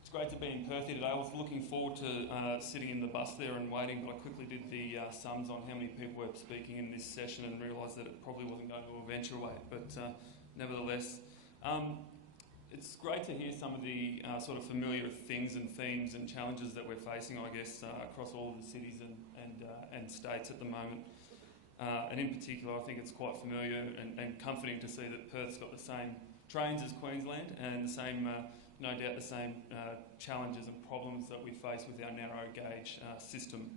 It's great to be in Perth here today. I was looking forward to sitting in the bus there and waiting, but I quickly did the sums on how many people were speaking in this session and realised that it probably wasn't going to eventuate. But nevertheless, it's great to hear some of the sort of familiar things and themes and challenges that we're facing, I guess, across all of the cities and states at the moment. And in particular, I think it's quite familiar and comforting to see that Perth's got the same trains as Queensland and the same, no doubt, the same challenges and problems that we face with our narrow gauge system.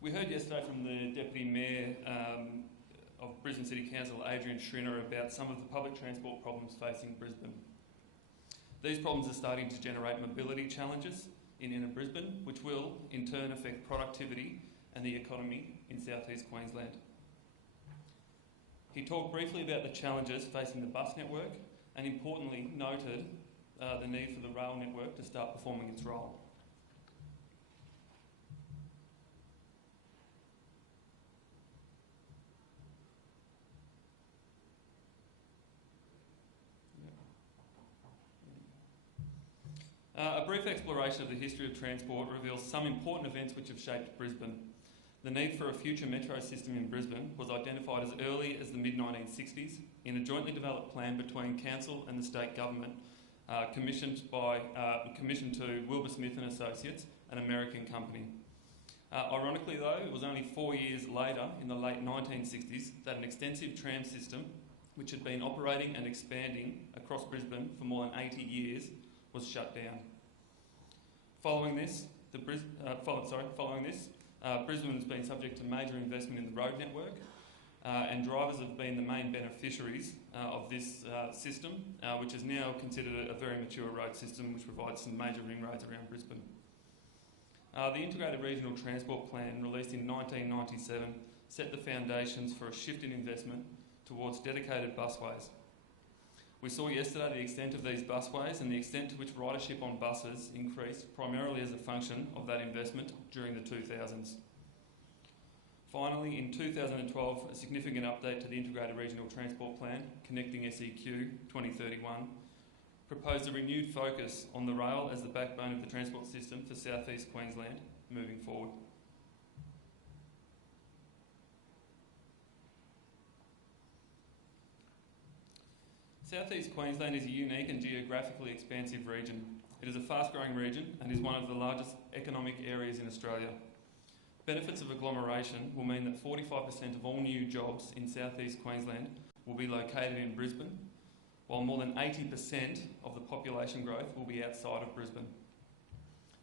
We heard yesterday from the Deputy Mayor of Brisbane City Council, Adrian Schrinner, about some of the public transport problems facing Brisbane. These problems are starting to generate mobility challenges in inner Brisbane, which will in turn affect productivity and the economy in southeast Queensland. He talked briefly about the challenges facing the bus network and importantly noted the need for the rail network to start performing its role. A brief exploration of the history of transport reveals some important events which have shaped Brisbane. The need for a future metro system in Brisbane was identified as early as the mid-1960s in a jointly developed plan between Council and the state government, commissioned to Wilbur Smith and Associates, an American company. Ironically though, it was only 4 years later, in the late 1960s, that an extensive tram system, which had been operating and expanding across Brisbane for more than 80 years, was shut down. Following this, Brisbane has been subject to major investment in the road network, and drivers have been the main beneficiaries of this system, which is now considered a very mature road system which provides some major ring roads around Brisbane. The Integrated Regional Transport Plan, released in 1997, set the foundations for a shift in investment towards dedicated busways. We saw yesterday the extent of these busways and the extent to which ridership on buses increased, primarily as a function of that investment during the 2000s. Finally, in 2012, a significant update to the Integrated Regional Transport Plan, Connecting SEQ 2031, proposed a renewed focus on the rail as the backbone of the transport system for South East Queensland moving forward. South East Queensland is a unique and geographically expansive region. It is a fast-growing region and is one of the largest economic areas in Australia. Benefits of agglomeration will mean that 45% of all new jobs in South East Queensland will be located in Brisbane, while more than 80% of the population growth will be outside of Brisbane.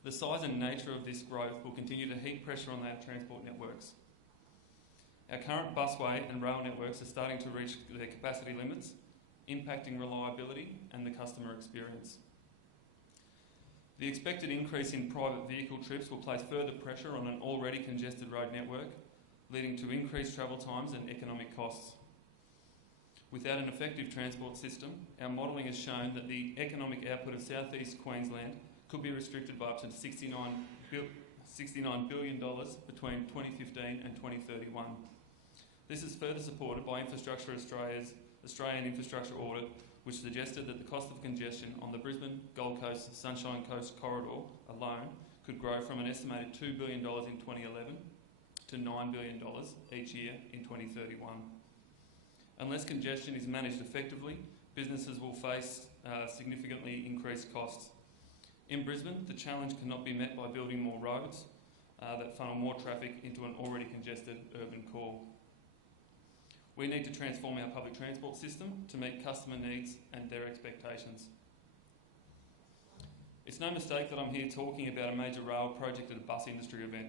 The size and nature of this growth will continue to heap pressure on our transport networks. Our current busway and rail networks are starting to reach their capacity limits, impacting reliability and the customer experience. The expected increase in private vehicle trips will place further pressure on an already congested road network, leading to increased travel times and economic costs. Without an effective transport system, our modelling has shown that the economic output of South East Queensland could be restricted by up to $69 billion between 2015 and 2031. This is further supported by Infrastructure Australia's Australian Infrastructure Audit, which suggested that the cost of congestion on the Brisbane, Gold Coast, Sunshine Coast corridor alone could grow from an estimated $2 billion in 2011 to $9 billion each year in 2031. Unless congestion is managed effectively, businesses will face significantly increased costs. In Brisbane, the challenge cannot be met by building more roads that funnel more traffic into an already congested urban core. We need to transform our public transport system to meet customer needs and their expectations. It's no mistake that I'm here talking about a major rail project at a bus industry event.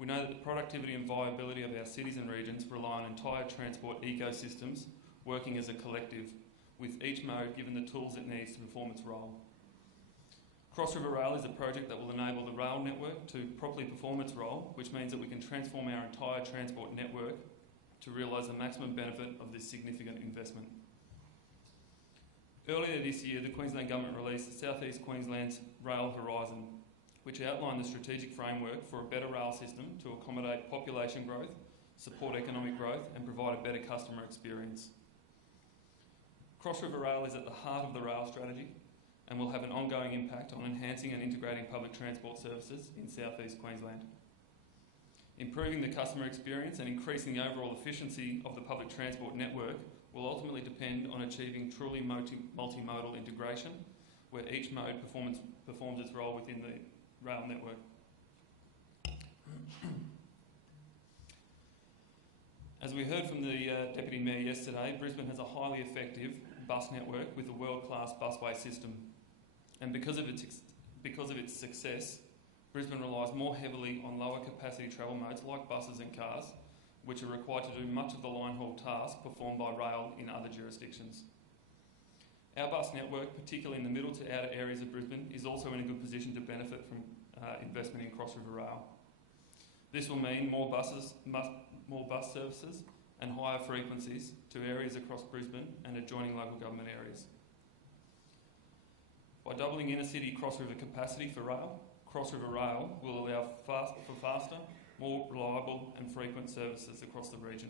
We know that the productivity and viability of our cities and regions rely on entire transport ecosystems working as a collective, with each mode given the tools it needs to perform its role. Cross River Rail is a project that will enable the rail network to properly perform its role, which means that we can transform our entire transport network to realise the maximum benefit of this significant investment. Earlier this year, the Queensland Government released South East Queensland's Rail Horizon, which outlined the strategic framework for a better rail system to accommodate population growth, support economic growth and provide a better customer experience. Cross River Rail is at the heart of the rail strategy and will have an ongoing impact on enhancing and integrating public transport services in South East Queensland. Improving the customer experience and increasing the overall efficiency of the public transport network will ultimately depend on achieving truly multimodal integration, where each mode performs its role within the rail network. As we heard from the Deputy Mayor yesterday, Brisbane has a highly effective bus network with a world-class busway system. And because of its success, Brisbane relies more heavily on lower capacity travel modes like buses and cars, which are required to do much of the line haul task performed by rail in other jurisdictions. Our bus network, particularly in the middle to outer areas of Brisbane, is also in a good position to benefit from investment in Cross River Rail. This will mean more bus services and higher frequencies to areas across Brisbane and adjoining local government areas. By doubling inner city Cross River capacity for rail, Cross River Rail will allow for faster, more reliable and frequent services across the region.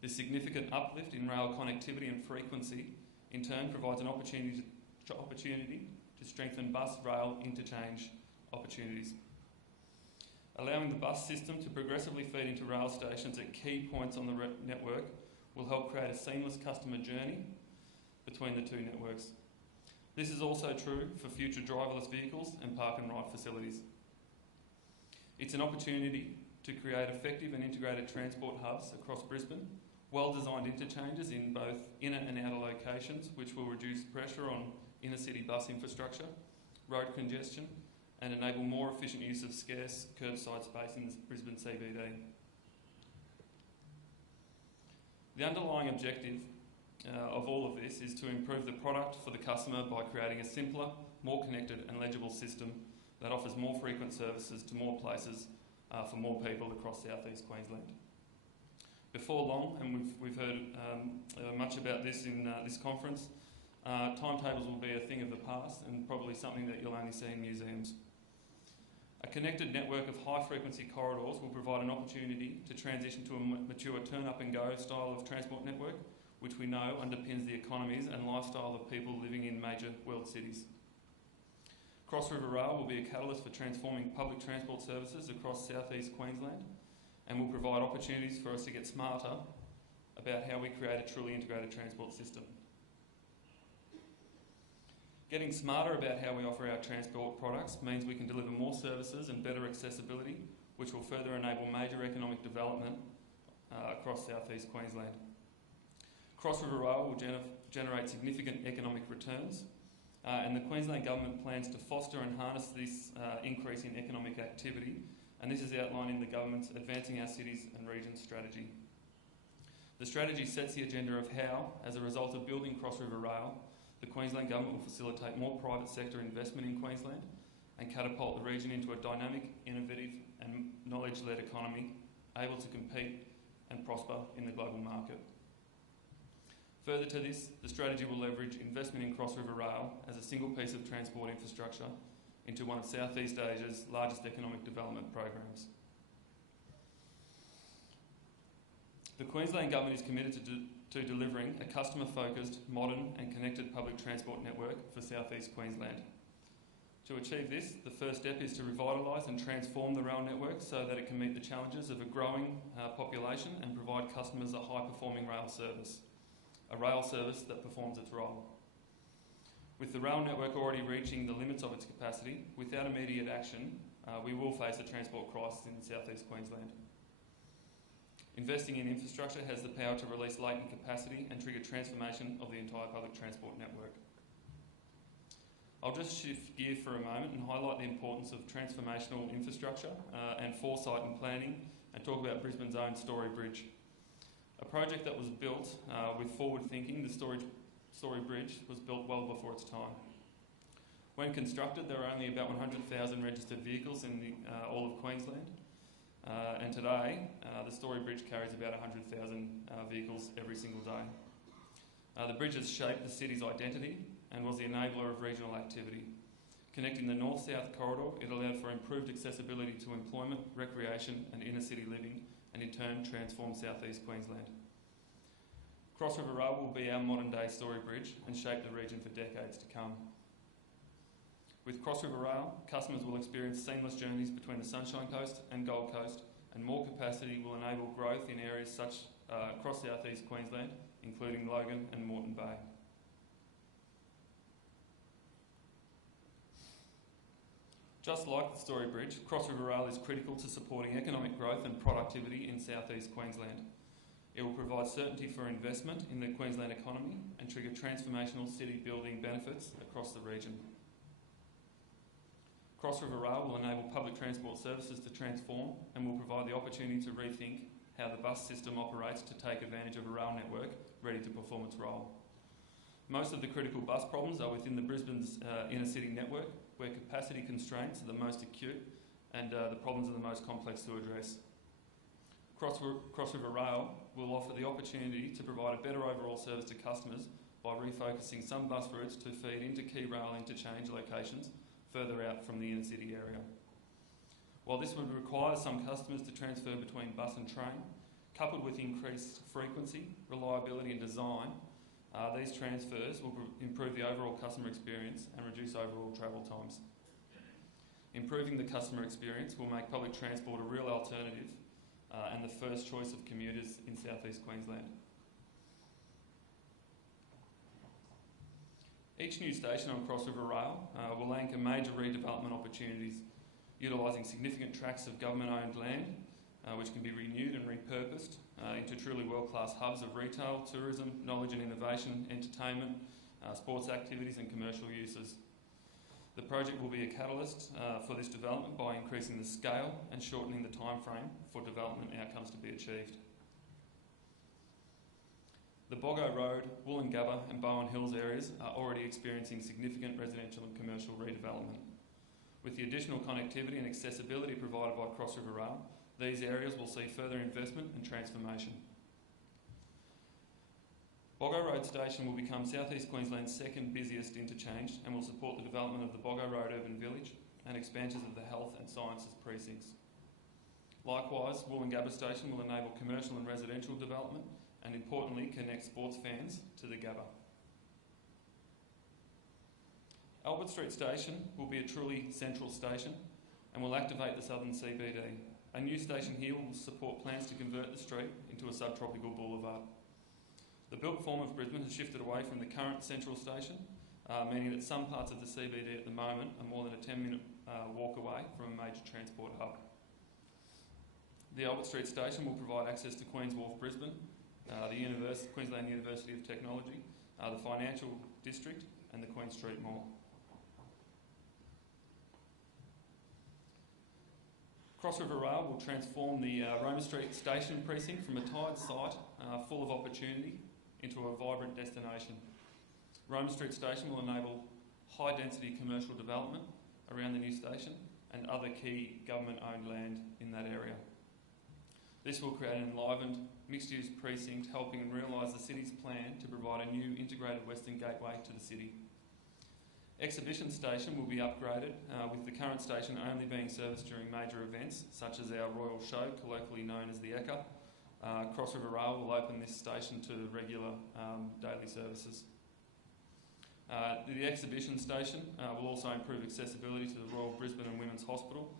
This significant uplift in rail connectivity and frequency in turn provides an opportunity to strengthen bus-rail interchange opportunities. Allowing the bus system to progressively feed into rail stations at key points on the network will help create a seamless customer journey between the two networks. This is also true for future driverless vehicles and park and ride facilities. It's an opportunity to create effective and integrated transport hubs across Brisbane, well-designed interchanges in both inner and outer locations, which will reduce pressure on inner city bus infrastructure, road congestion, and enable more efficient use of scarce curbside space in the Brisbane CBD. The underlying objective of all of this is to improve the product for the customer by creating a simpler, more connected and legible system that offers more frequent services to more places for more people across South East Queensland. Before long, and we've heard much about this in this conference, timetables will be a thing of the past and probably something that you'll only see in museums. A connected network of high-frequency corridors will provide an opportunity to transition to a mature turn-up-and-go style of transport network, which we know underpins the economies and lifestyle of people living in major world cities. Cross River Rail will be a catalyst for transforming public transport services across South East Queensland and will provide opportunities for us to get smarter about how we create a truly integrated transport system. Getting smarter about how we offer our transport products means we can deliver more services and better accessibility, which will further enable major economic development across South East Queensland. Cross River Rail will generate significant economic returns, and the Queensland Government plans to foster and harness this increase in economic activity, and this is outlined in the Government's Advancing Our Cities and Regions strategy. The strategy sets the agenda of how, as a result of building Cross River Rail, the Queensland Government will facilitate more private sector investment in Queensland and catapult the region into a dynamic, innovative and knowledge-led economy able to compete and prosper in the global market. Further to this, the strategy will leverage investment in Cross River Rail as a single piece of transport infrastructure into one of South East Asia's largest economic development programs. The Queensland Government is committed to delivering a customer-focused, modern and connected public transport network for South East Queensland. To achieve this, the first step is to revitalise and transform the rail network so that it can meet the challenges of a growing population and provide customers a high-performing rail service, a rail service that performs its role. With the rail network already reaching the limits of its capacity, without immediate action, we will face a transport crisis in South East Queensland. Investing in infrastructure has the power to release latent capacity and trigger transformation of the entire public transport network. I'll just shift gear for a moment and highlight the importance of transformational infrastructure and foresight and planning, and talk about Brisbane's own Story Bridge. A project that was built with forward thinking, the Story Bridge was built well before its time. When constructed, there were only about 100,000 registered vehicles in all of Queensland. And today, the Story Bridge carries about 100,000 vehicles every single day. The bridge has shaped the city's identity and was the enabler of regional activity. Connecting the north-south corridor, it allowed for improved accessibility to employment, recreation and inner city living, and in turn transformed South East Queensland. Cross River Rail will be our modern day Story Bridge and shape the region for decades to come. With Cross River Rail, customers will experience seamless journeys between the Sunshine Coast and Gold Coast, and more capacity will enable growth in areas such across South East Queensland, including Logan and Moreton Bay. Just like the Story Bridge, Cross River Rail is critical to supporting economic growth and productivity in South East Queensland. It will provide certainty for investment in the Queensland economy and trigger transformational city building benefits across the region. Cross River Rail will enable public transport services to transform and will provide the opportunity to rethink how the bus system operates to take advantage of a rail network ready to perform its role. Most of the critical bus problems are within the Brisbane's inner city network, where capacity constraints are the most acute and the problems are the most complex to address. Cross River Rail will offer the opportunity to provide a better overall service to customers by refocusing some bus routes to feed into key rail interchange locations further out from the inner city area. While this would require some customers to transfer between bus and train, coupled with increased frequency, reliability and design, these transfers will improve the overall customer experience and reduce overall travel times. Improving the customer experience will make public transport a real alternative and the first choice of commuters in South East Queensland. Each new station on Cross River Rail will anchor major redevelopment opportunities, utilising significant tracts of government-owned land, which can be renewed and repurposed into truly world-class hubs of retail, tourism, knowledge and innovation, entertainment, sports activities and commercial uses. The project will be a catalyst for this development by increasing the scale and shortening the time frame for development outcomes to be achieved. The Boggo Road, Woolloongabba and Bowen Hills areas are already experiencing significant residential and commercial redevelopment. With the additional connectivity and accessibility provided by Cross River Rail, these areas will see further investment and transformation. Boggo Road Station will become South East Queensland's second busiest interchange and will support the development of the Boggo Road Urban Village and expansions of the Health and Sciences precincts. Likewise, Woolloongabba Station will enable commercial and residential development and importantly connect sports fans to the Gabba. Albert Street Station will be a truly central station and will activate the southern CBD. A new station here will support plans to convert the street into a subtropical boulevard. The built form of Brisbane has shifted away from the current central station, meaning that some parts of the CBD at the moment are more than a 10-minute walk away from a major transport hub. The Albert Street Station will provide access to Queen's Wharf, Brisbane, the Queensland University of Technology, the Financial District and the Queen Street Mall. Cross River Rail will transform the Roma Street Station precinct from a tired site full of opportunity into a vibrant destination. Roma Street Station will enable high-density commercial development around the new station and other key government-owned land in that area. This will create an enlivened, mixed-use precinct helping realise the city's plan to provide a new integrated western gateway to the city. Exhibition Station will be upgraded, with the current station only being serviced during major events such as our Royal Show, colloquially known as the Ekka. Cross River Rail will open this station to regular daily services. The Exhibition Station will also improve accessibility to the Royal Brisbane and Women's Hospital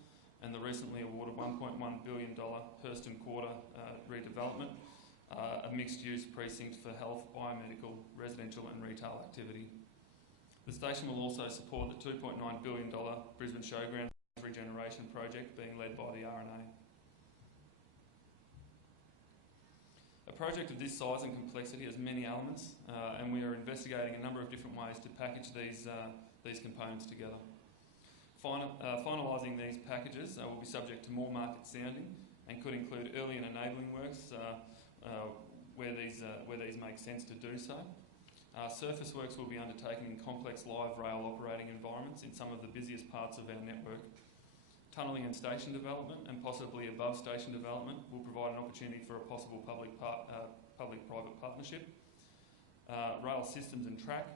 and the recently awarded $1.1 billion Hurston Quarter redevelopment, a mixed-use precinct for health, biomedical, residential and retail activity. The station will also support the $2.9 billion Brisbane Showground regeneration project being led by the RNA. A project of this size and complexity has many elements, and we are investigating a number of different ways to package these components together. Finalising these packages will be subject to more market sounding and could include early and enabling works where these make sense to do so. Surface works will be undertaken in complex live rail operating environments in some of the busiest parts of our network. Tunnelling and station development and possibly above station development will provide an opportunity for a possible public-private partnership. Rail systems and track.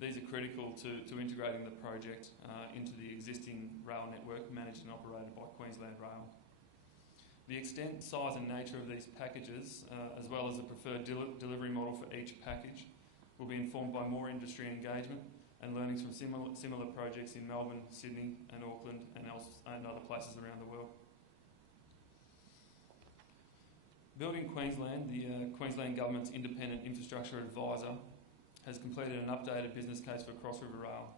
These are critical to integrating the project into the existing rail network managed and operated by Queensland Rail. The extent, size and nature of these packages, as well as the preferred delivery model for each package, will be informed by more industry engagement and learnings from similar projects in Melbourne, Sydney and Auckland and other places around the world. Building Queensland, the Queensland Government's independent infrastructure advisor, has completed an updated business case for Cross River Rail.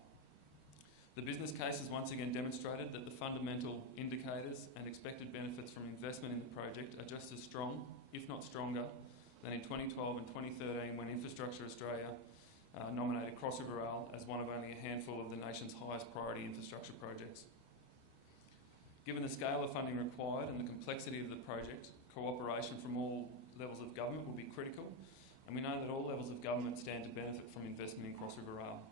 The business case has once again demonstrated that the fundamental indicators and expected benefits from investment in the project are just as strong, if not stronger, than in 2012 and 2013 when Infrastructure Australia nominated Cross River Rail as one of only a handful of the nation's highest priority infrastructure projects. Given the scale of funding required and the complexity of the project, cooperation from all levels of government will be critical, and we know that all levels of government stand to benefit from investment in Cross River Rail.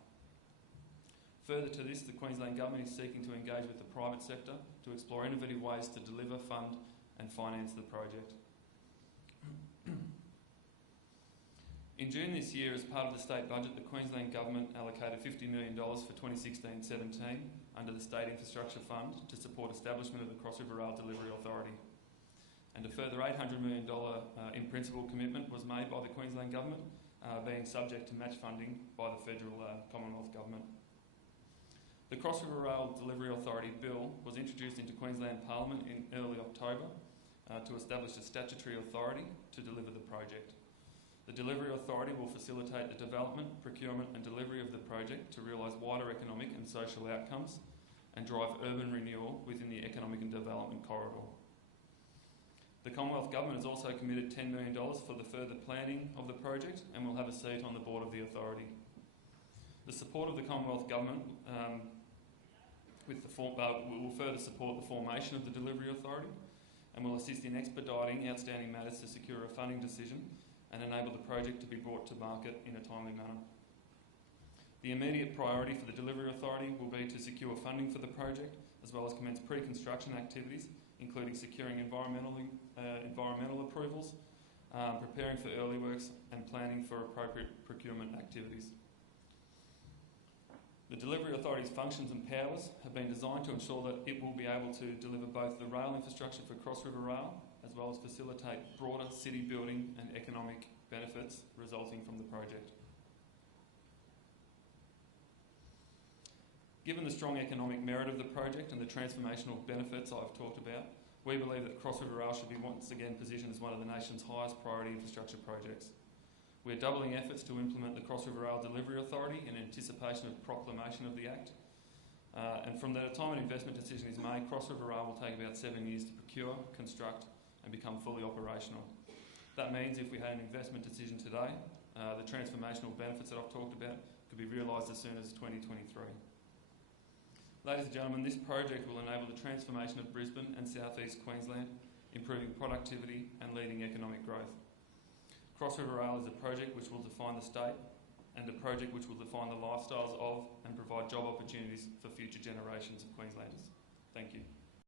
Further to this, the Queensland Government is seeking to engage with the private sector to explore innovative ways to deliver, fund and finance the project. In June this year, as part of the state budget, the Queensland Government allocated $50 million for 2016-17 under the State Infrastructure Fund to support establishment of the Cross River Rail Delivery Authority. And a further $800 million in principle commitment was made by the Queensland Government, being subject to match funding by the Federal Commonwealth Government. The Cross River Rail Delivery Authority Bill was introduced into Queensland Parliament in early October to establish a statutory authority to deliver the project. The Delivery Authority will facilitate the development, procurement and delivery of the project to realise wider economic and social outcomes and drive urban renewal within the economic and development corridor. The Commonwealth Government has also committed $10 million for the further planning of the project and will have a seat on the board of the authority. The support of the Commonwealth Government will further support the formation of the Delivery Authority and will assist in expediting outstanding matters to secure a funding decision and enable the project to be brought to market in a timely manner. The immediate priority for the Delivery Authority will be to secure funding for the project as well as commence pre-construction activities, including securing environmental approvals, preparing for early works and planning for appropriate procurement activities. The Delivery Authority's functions and powers have been designed to ensure that it will be able to deliver both the rail infrastructure for Cross River Rail as well as facilitate broader city building and economic benefits resulting from the project. Given the strong economic merit of the project and the transformational benefits I've talked about, we believe that Cross River Rail should be once again positioned as one of the nation's highest priority infrastructure projects. We're doubling efforts to implement the Cross River Rail Delivery Authority in anticipation of proclamation of the Act. And from the time an investment decision is made, Cross River Rail will take about 7 years to procure, construct and become fully operational. That means if we had an investment decision today, the transformational benefits that I've talked about could be realised as soon as 2023. Ladies and gentlemen, this project will enable the transformation of Brisbane and South East Queensland, improving productivity and leading economic growth. Cross River Rail is a project which will define the state and a project which will define the lifestyles of and provide job opportunities for future generations of Queenslanders. Thank you.